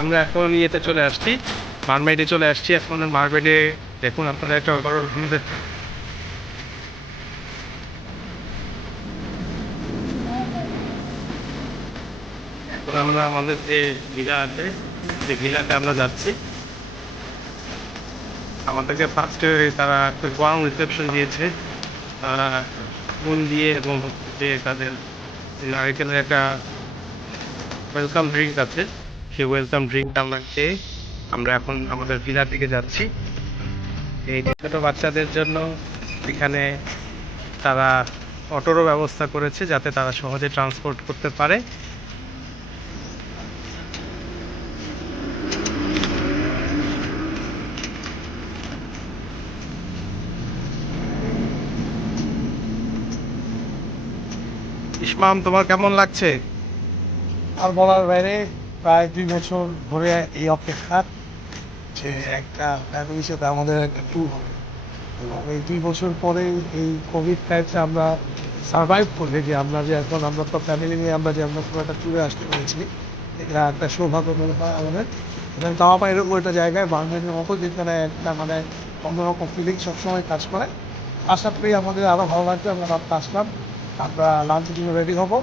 আমরা এখন ইয়েতে চলে আসছি, মারমেডে চলে আসছি। এখন মারমেডে দেখুন আপনারা একটা আমরা আমাদের যে ভিলা আছে, যে ভিলাতে আমরা যাচ্ছি। আমাদেরকে ফার্স্টে তারা একটা ওয়ার্ম রিসেপশন দিয়েছে, ফুল দিয়ে, এবং যে তাদের নারিকেলের একটা ওয়েলকাম ড্রিঙ্ক আছে, সেই ওয়েলকাম ড্রিঙ্কটা আমরা খেয়ে আমরা এখন আমাদের ভিলার দিকে যাচ্ছি। এই ছোটো বাচ্চাদের জন্য এখানে তারা অটোরও ব্যবস্থা করেছে, যাতে তারা সহজে ট্রান্সপোর্ট করতে পারে। ইসমাম, তোমার কেমন লাগছে? আর বলার বাইরে, প্রায় 2 বছর ধরে এই অপেক্ষার যে একটা ভবিষ্যতে আমাদের একটা ট্যুর হবে, এবং এই 2 বছর পরে এই কোভিড টাইমে আমরা সার্ভাইভ করে যে আমরা যে এখন আমরা তো ফ্যামিলি নিয়ে আমরা যে আমরা পুরো একটা ট্যুরে আসতে পেরেছি, এটা একটা সৌভাগ্য মনে হয় আমাদের। এবং তাও আবার এরকম একটা জায়গায় বাংলাদেশের মতো যেখানে একটা মানে অন্যরকম ফিলিং সবসময় কাজ করে। আশা করি আমাদের আরও ভালো লাগবে। আমরা রাতটা আসলাম, আমরা লাঞ্চের জন্য রেডি হবো।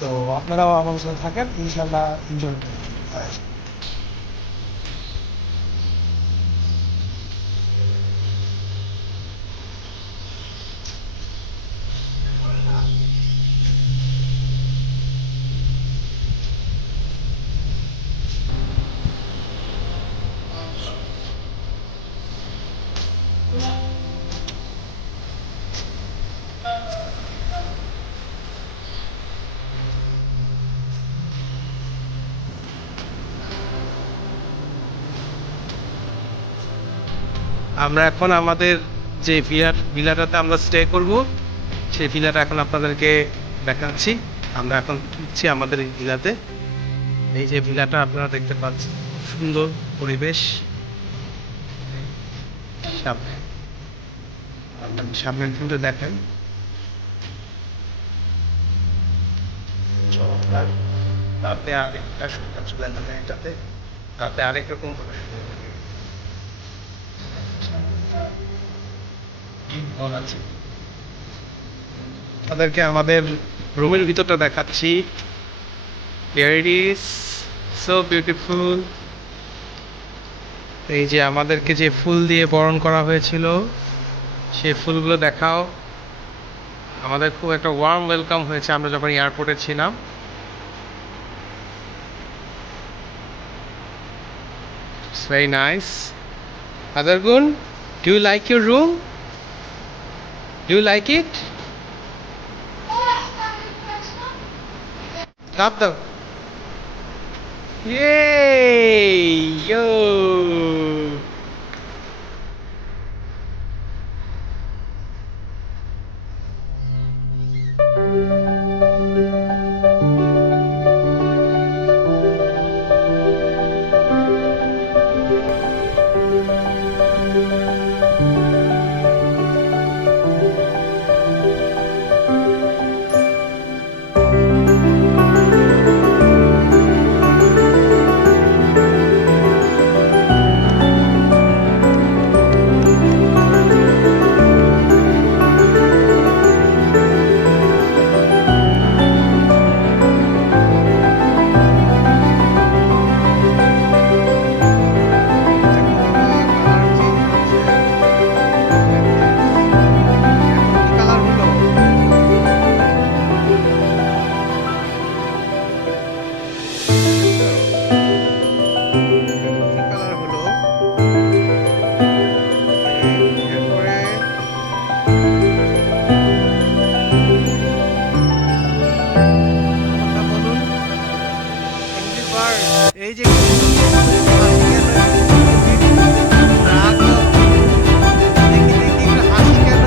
তো আপনারাও আমার সাথে থাকেন, ইনশাল্লাহ এনজয় করবেন। আমরা এখন আমাদের যে ভিলাটাতে আমরা স্টে করব, সেই ভিলাটা এখন আপনাদেরকে দেখাচ্ছি। আমরা এখন ঢুকছি আমাদের এই ভিলাতে। এই যে ভিলাটা আপনারা দেখতে পাচ্ছেন, সুন্দর পরিবেশ। সামনে সামনে কিন্তু দেখেন, তাতে আরেকটা সুন্দর চলে যাবে, এটাতে তাতে আরেক রকম আছে। তাদেরকে আমাদের রুমের ভিতরটা দেখাচ্ছি। Here it is, so beautiful. এই যে আমাদেরকে যে ফুল দিয়ে বরণ করা হয়েছিল, সেই ফুলগুলো দেখাও। আমাদের খুব একটা ওয়ার্ম ওয়েলকাম হয়েছে আমরা যখন এয়ারপোর্টে ছিলাম। It's very nice. Adargun, do you like your room? Do you like it? Love them. Yay! Yo! এই যে দেখি দেখি একটু হাসি কেন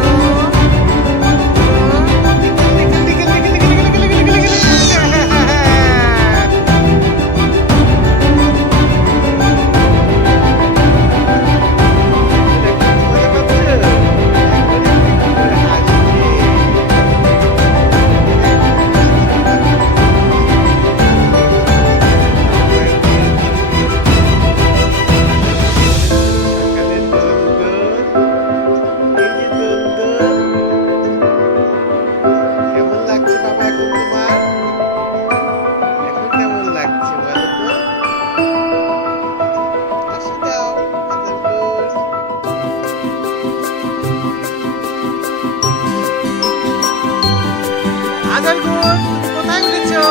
আদর গুণ, তুমি কোথায় উঠেছো?